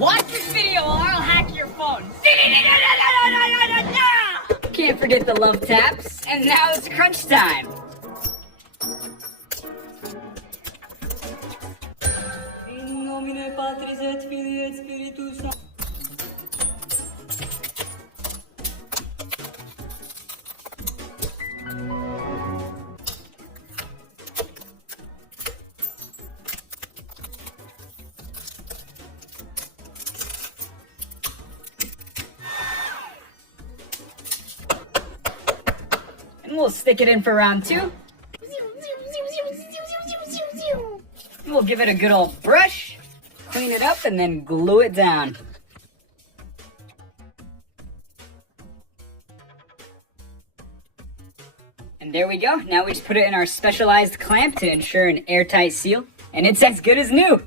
Watch this video or I'll hack your phone. Can't forget the love taps. And now it's crunch time. In nomine Patris et Filii et Spiritus Sancti. And we'll stick it in for round 2. And we'll give it a good old brush, clean it up, and then glue it down. And there we go. Now we just put it in our specialized clamp to ensure an airtight seal. And it's as good as new.